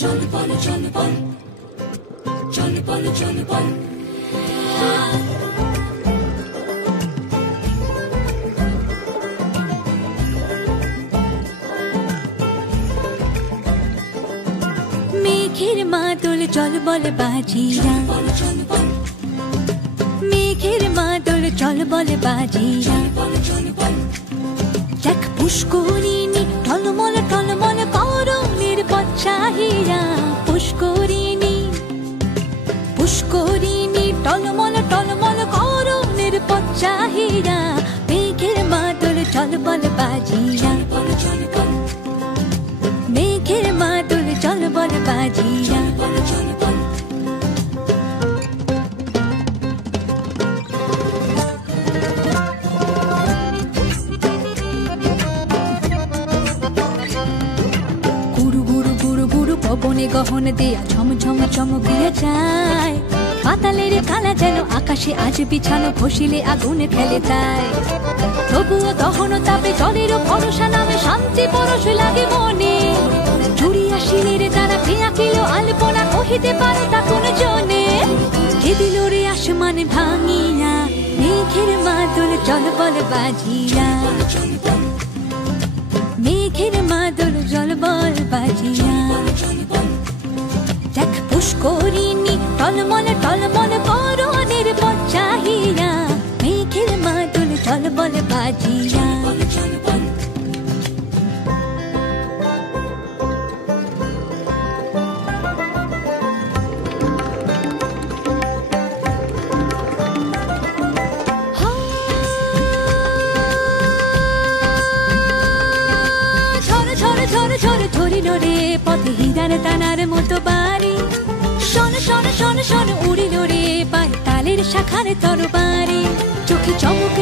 চল বল চল বল চল বল চল বল মেঘের মাদল চল বল বাজিরা মেঘের মাদল চল বল বাজিরা দেখ পুষ্করিণী টলমল টলমল করণের পথ চাহিয়া পুষ্করিণী পুষ্করিণী টলমল টলমল করণের পথ চাহিয়া মেঘের মাদল চল বল বাজিরা মেঘের মাদল চল বল বাজিরা পবনে গহন দেয়া ঝমঝম চমকিয়া যায় পাতালের কালা যেন আকাশে আজ বিছানো ঘষিলে আগুনে খেলে যায় তবুও দহন তাপে জলের ভরসা নামে শান্তি পরশ লাগে মনে জুড়িয়া শিলের দ্বারা পেয়াকিল আলপনা কহিতে পারে তা কোন জনে কে দিল রে আসমান ভাঙিয়া মেঘের মাদল চল বল বাজিয়া মেঘের মাদল জল বল বাজিয়া দেখ পুষ্করিণী টলমল টলমল করণের পথ চাহিয়া মেঘের মাদল জল বল বাজিয়া ঝরিল রে পথে হীরার দানার মতো বাড়ি শোন শোন শোন শোন উড়িল রে পায় তালের শাখার তরবারি চোখে চমক